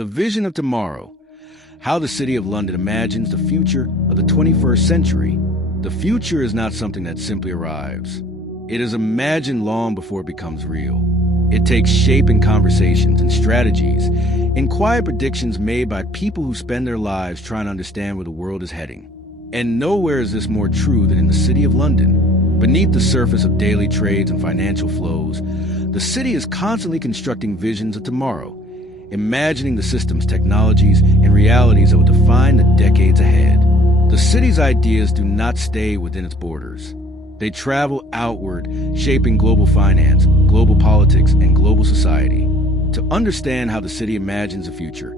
The vision of tomorrow. How the City of London imagines the future of the 21st century. The future is not something that simply arrives. It is imagined long before it becomes real. It takes shape in conversations and strategies, in quiet predictions made by people who spend their lives trying to understand where the world is heading. And nowhere is this more true than in the City of London. Beneath the surface of daily trades and financial flows, the city is constantly constructing visions of tomorrow, imagining the systems, technologies, and realities that will define the decades ahead. The city's ideas do not stay within its borders. They travel outward, shaping global finance, global politics, and global society. To understand how the city imagines the future,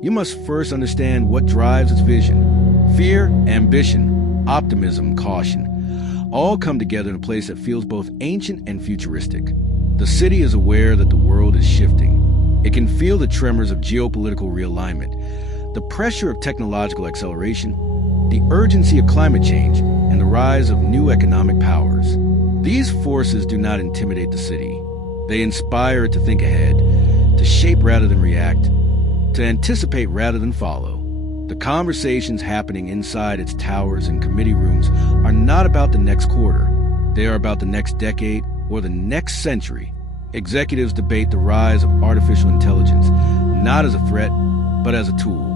you must first understand what drives its vision. Fear, ambition, optimism, caution, all come together in a place that feels both ancient and futuristic. The city is aware that the world is shifting. It can feel the tremors of geopolitical realignment, the pressure of technological acceleration, the urgency of climate change, and the rise of new economic powers. These forces do not intimidate the city. They inspire it to think ahead, to shape rather than react, to anticipate rather than follow. The conversations happening inside its towers and committee rooms are not about the next quarter. They are about the next decade or the next century. Executives debate the rise of artificial intelligence, not as a threat, but as a tool.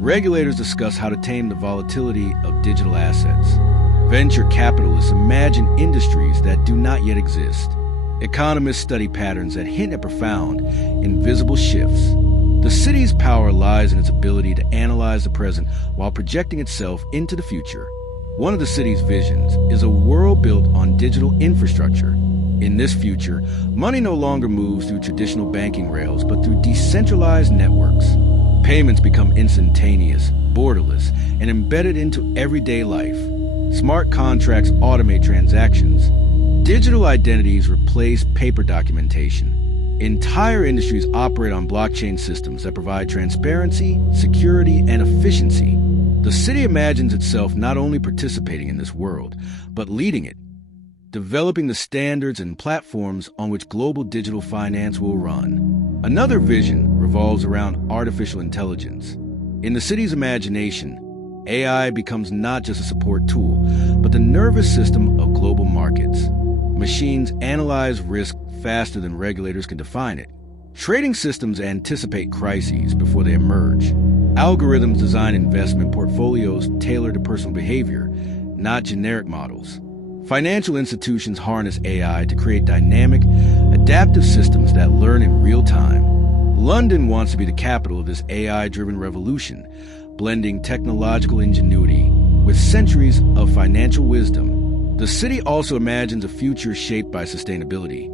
Regulators discuss how to tame the volatility of digital assets. Venture capitalists imagine industries that do not yet exist. Economists study patterns that hint at profound, invisible shifts. The city's power lies in its ability to analyze the present while projecting itself into the future. One of the city's visions is a world built on digital infrastructure. In this future, money no longer moves through traditional banking rails, but through decentralized networks. Payments become instantaneous, borderless, and embedded into everyday life. Smart contracts automate transactions. Digital identities replace paper documentation. Entire industries operate on blockchain systems that provide transparency, security, and efficiency. The city imagines itself not only participating in this world, but leading it, developing the standards and platforms on which global digital finance will run. Another vision revolves around artificial intelligence. In the city's imagination, AI becomes not just a support tool, but the nervous system of global markets. Machines analyze risk faster than regulators can define it. Trading systems anticipate crises before they emerge. Algorithms design investment portfolios tailored to personal behavior, not generic models. Financial institutions harness AI to create dynamic, adaptive systems that learn in real time. London wants to be the capital of this AI-driven revolution, blending technological ingenuity with centuries of financial wisdom. The city also imagines a future shaped by sustainability,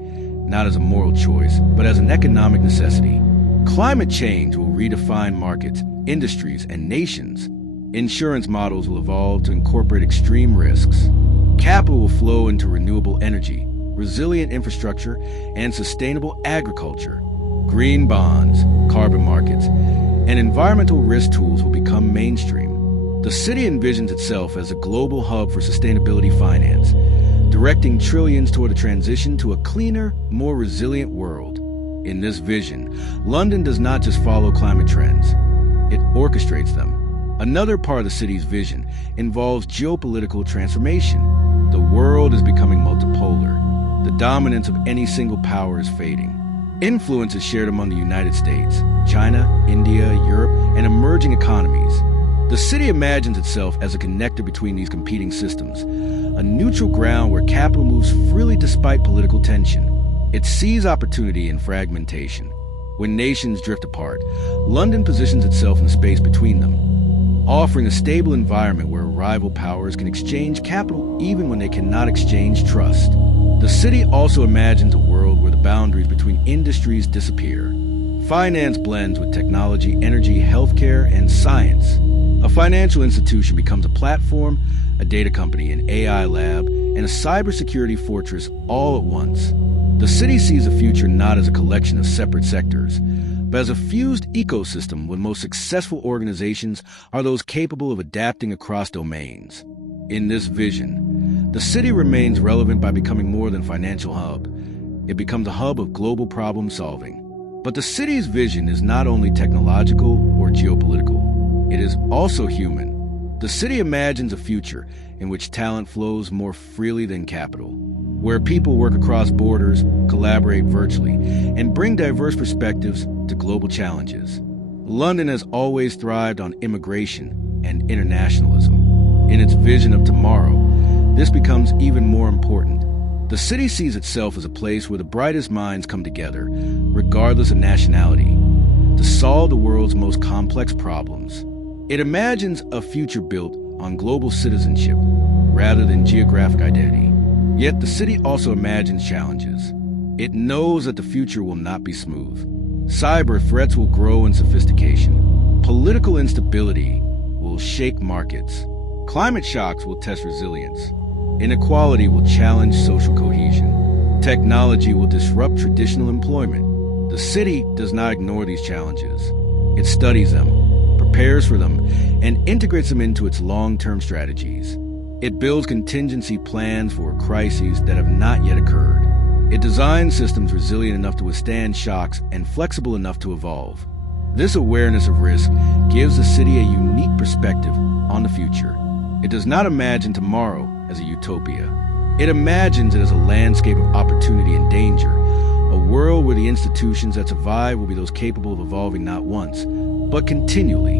not as a moral choice, but as an economic necessity. Climate change will redefine markets, industries, and nations. Insurance models will evolve to incorporate extreme risks. Capital will flow into renewable energy, resilient infrastructure, and sustainable agriculture. Green bonds, carbon markets, and environmental risk tools will become mainstream. The city envisions itself as a global hub for sustainability finance, directing trillions toward a transition to a cleaner, more resilient world. In this vision, London does not just follow climate trends, it orchestrates them. Another part of the city's vision involves geopolitical transformation. The world is becoming multipolar. The dominance of any single power is fading. Influence is shared among the United States, China, India, Europe, and emerging economies. The city imagines itself as a connector between these competing systems, a neutral ground where capital moves freely despite political tension. It sees opportunity in fragmentation. When nations drift apart, London positions itself in the space between them, offering a stable environment where rival powers can exchange capital even when they cannot exchange trust. The city also imagines a world where the boundaries between industries disappear. Finance blends with technology, energy, healthcare, and science. A financial institution becomes a platform, a data company, an AI lab, and a cybersecurity fortress all at once. The city sees the future not as a collection of separate sectors, but as a fused ecosystem where the most successful organizations are those capable of adapting across domains. In this vision, the city remains relevant by becoming more than a financial hub. It becomes a hub of global problem solving. But the city's vision is not only technological or geopolitical, it is also human. The city imagines a future in which talent flows more freely than capital, where people work across borders, collaborate virtually, and bring diverse perspectives to global challenges. London has always thrived on immigration and internationalism. In its vision of tomorrow, this becomes even more important. The city sees itself as a place where the brightest minds come together, regardless of nationality, to solve the world's most complex problems. It imagines a future built on global citizenship rather than geographic identity. Yet the city also imagines challenges. It knows that the future will not be smooth. Cyber threats will grow in sophistication. Political instability will shake markets. Climate shocks will test resilience. Inequality will challenge social cohesion. Technology will disrupt traditional employment. The city does not ignore these challenges. It studies them, prepares for them, and integrates them into its long-term strategies. It builds contingency plans for crises that have not yet occurred. It designs systems resilient enough to withstand shocks and flexible enough to evolve. This awareness of risk gives the city a unique perspective on the future. It does not imagine tomorrow as a utopia. It imagines it as a landscape of opportunity and danger, a world where the institutions that survive will be those capable of evolving not once, but continually.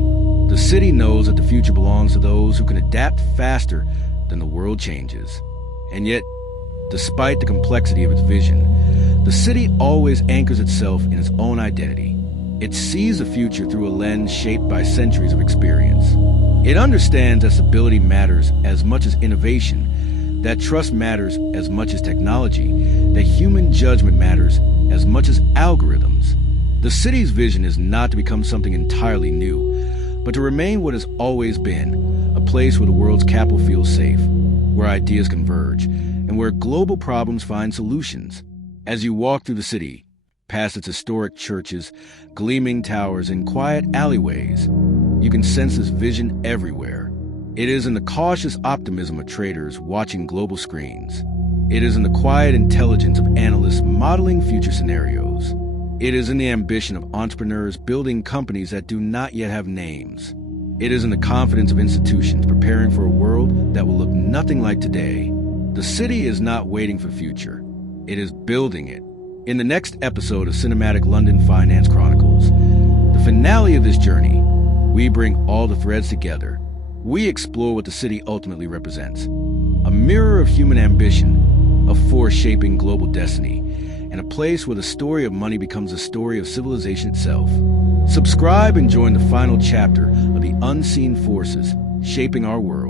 The city knows that the future belongs to those who can adapt faster than the world changes. And yet, despite the complexity of its vision, the city always anchors itself in its own identity. It sees the future through a lens shaped by centuries of experience. It understands that stability matters as much as innovation, that trust matters as much as technology, that human judgment matters as much as algorithms. The city's vision is not to become something entirely new, but to remain what has always been, a place where the world's capital feels safe, where ideas converge, and where global problems find solutions. As you walk through the city, past its historic churches, gleaming towers, and quiet alleyways, you can sense this vision everywhere. It is in the cautious optimism of traders watching global screens. It is in the quiet intelligence of analysts modeling future scenarios. It is in the ambition of entrepreneurs building companies that do not yet have names. It is in the confidence of institutions preparing for a world that will look nothing like today. The city is not waiting for the future. It is building it. In the next episode of Cinematic London Finance Chronicles, the finale of this journey, we bring all the threads together. We explore what the city ultimately represents. A mirror of human ambition, a force shaping global destiny, and a place where the story of money becomes the story of civilization itself. Subscribe and join the final chapter of the unseen forces shaping our world.